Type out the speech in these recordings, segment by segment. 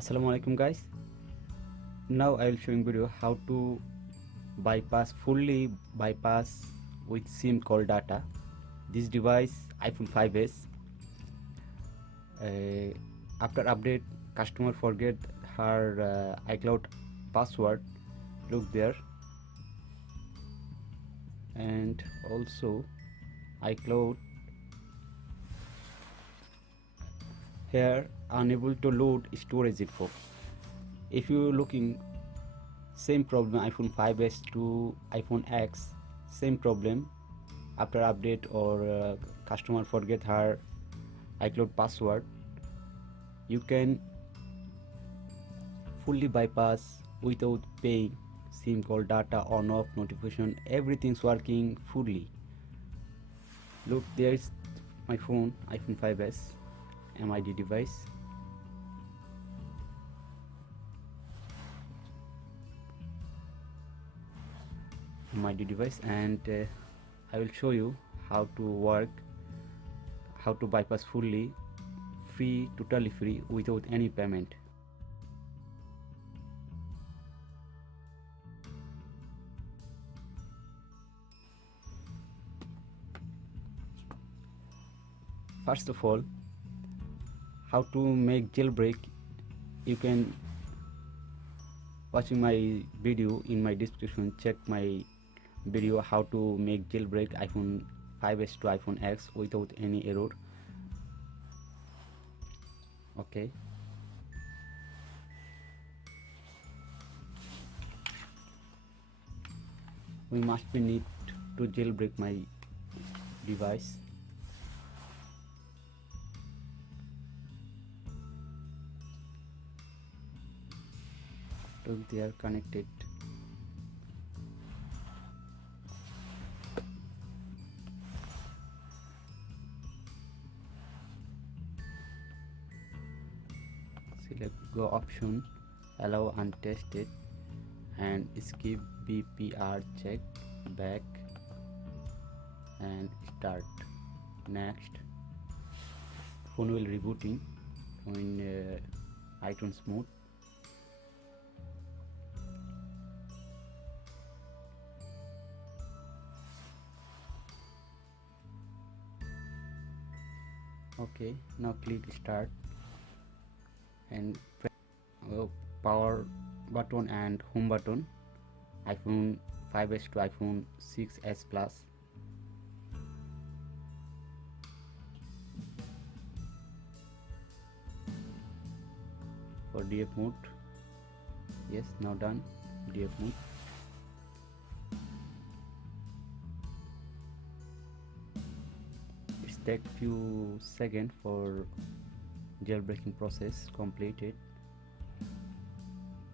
Assalamualaikum guys. Now I will showing video how to fully bypass with SIM call data. This device iPhone 5s. After update, customer forget her iCloud password. Look there, and also iCloud here unable to load storage info. If you looking same problem iPhone 5s to iPhone X, same problem after update or customer forget her iCloud password, you can fully bypass without paying. SIM call data on off, notification, everything's working fully. Look, there is my phone iPhone 5s MEID device. MEID device, and I will show you how to work, how to bypass fully free, totally free, without any payment. First of all, how to make jailbreak, you can watching my video in my description. Check my video how to make jailbreak iPhone 5s to iPhone X without any error. Okay, we must be need to jailbreak my device. They are connected. Select go option, allow untested, and skip BPR check, back and start. Next, phone will rebooting in iTunes mode. Okay, now click start and press power button and home button iPhone 5s to iPhone 6s Plus. For DF mode, yes, now done. DF mode. Take few seconds for jailbreaking process completed.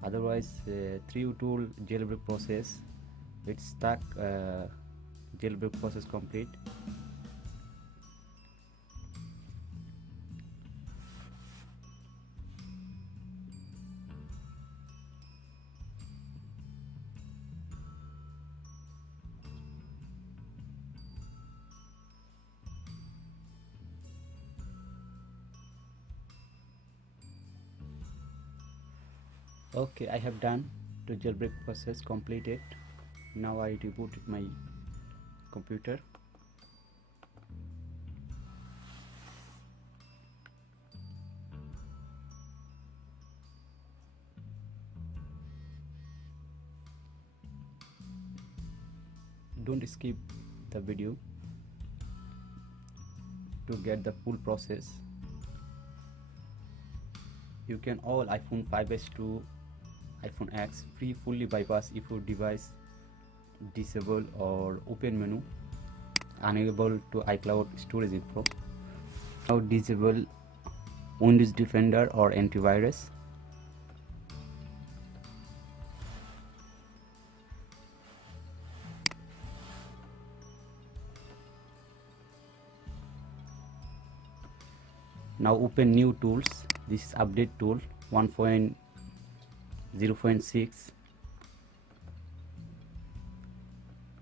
Otherwise, 3 tool jailbreak process, it's stuck. Jailbreak process complete. Okay, I have done the jailbreak process completed. Now I rebooted my computer. Don't skip the video to get the full process. You can all iPhone 5s to iPhone X free fully bypass if your device disable or open menu, unable to iCloud storage info. Now disable Windows Defender or antivirus. Now open new tools. This is update tool 1.0.6.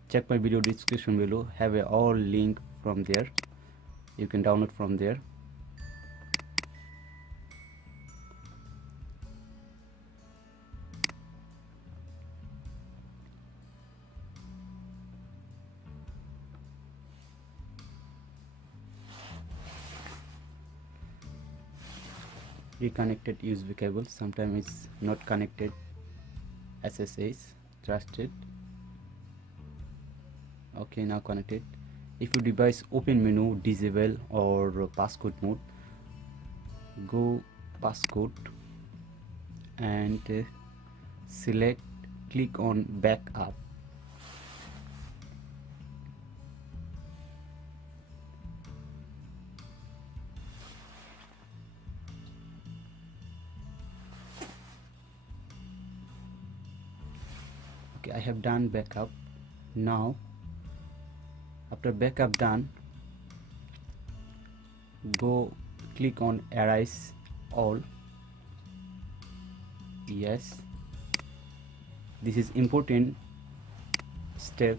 Check my video description below, have a all link from there, you can download from there. reconnected USB cable, sometimes it's not connected. SSH trusted. Okay, now connected. If your device open menu disable or passcode mode, go passcode and select, click on backup. Okay, I have done backup. Now after backup done, go click on erase all. Yes, this is important step.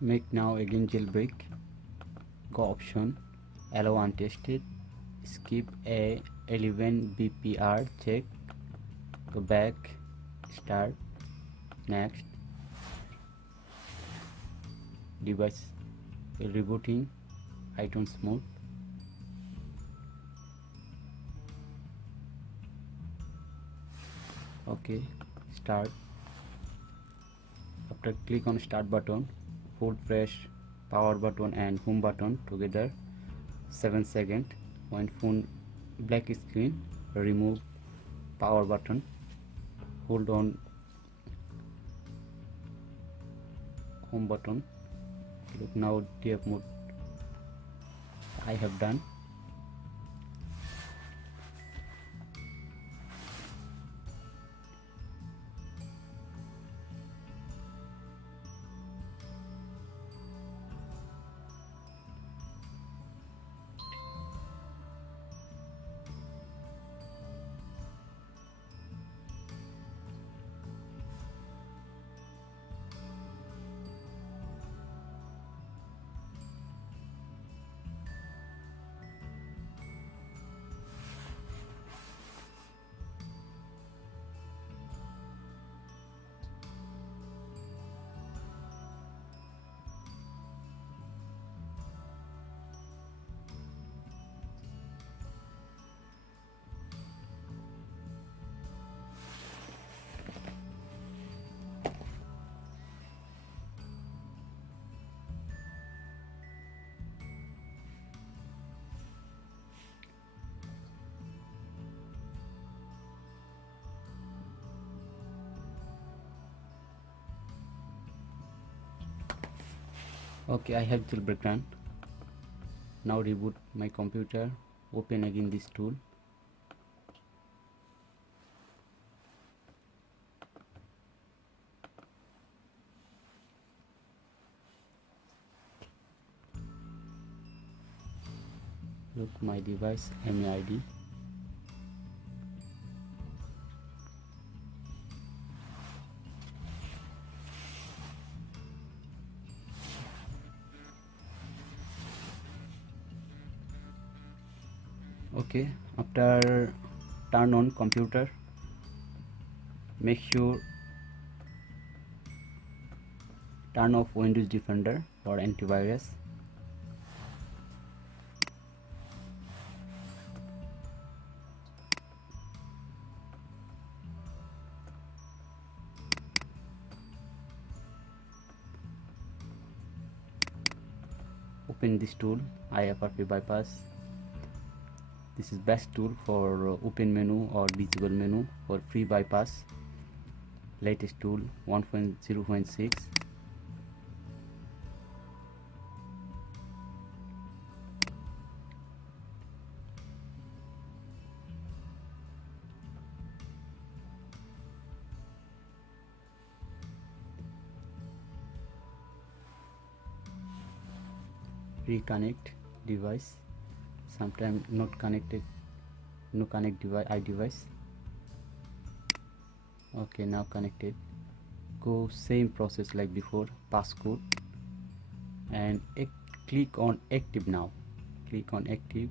Make now again jailbreak. Go option, allow untested, skip a 11 BPR check, go back, start, next, device rebooting, iTunes mode. Okay, start. After click on start button, hold press power button and home button together 7 seconds. When phone black screen, remove power button, hold on home button. Look, now DF mode I have done. Okay, I have jailbreak done. Now reboot my computer, open again this tool. Look, my device MEID. Okay, after turn on computer, make sure turn off Windows Defender or antivirus. open this tool, FRP bypass. This is best tool for open menu or visible menu for free bypass. Latest tool 1.0.6. Reconnect device. Sometimes not connected. No connect device. iDevice. Okay, now connected. Go same process like before. Passcode and click on active now. Click on active.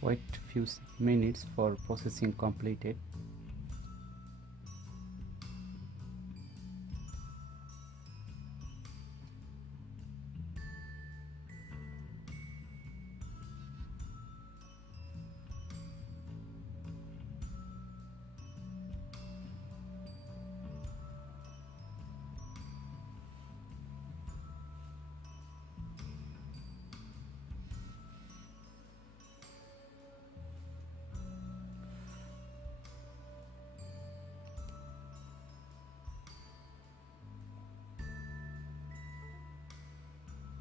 Wait few minutes for processing completed.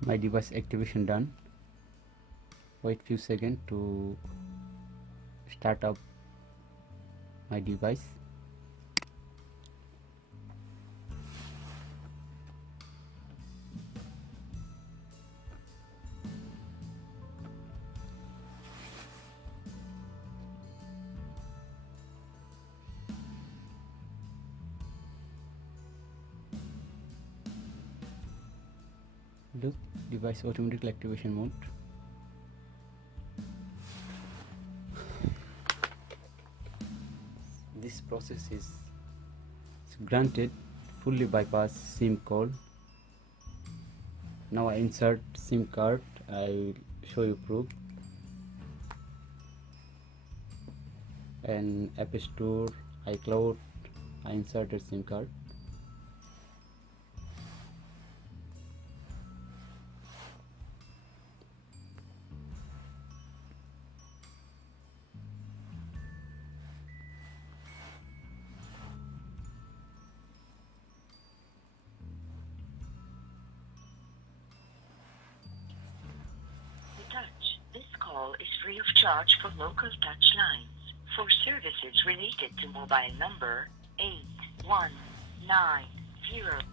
My device activation done. Wait few seconds to start up my device. Look, device automatically activation mode. This process is granted. Fully bypass SIM call. Now I insert SIM card. I will show you proof. And App Store, iCloud, I inserted SIM card. This call is free of charge for local touch lines. For services related to mobile number 8190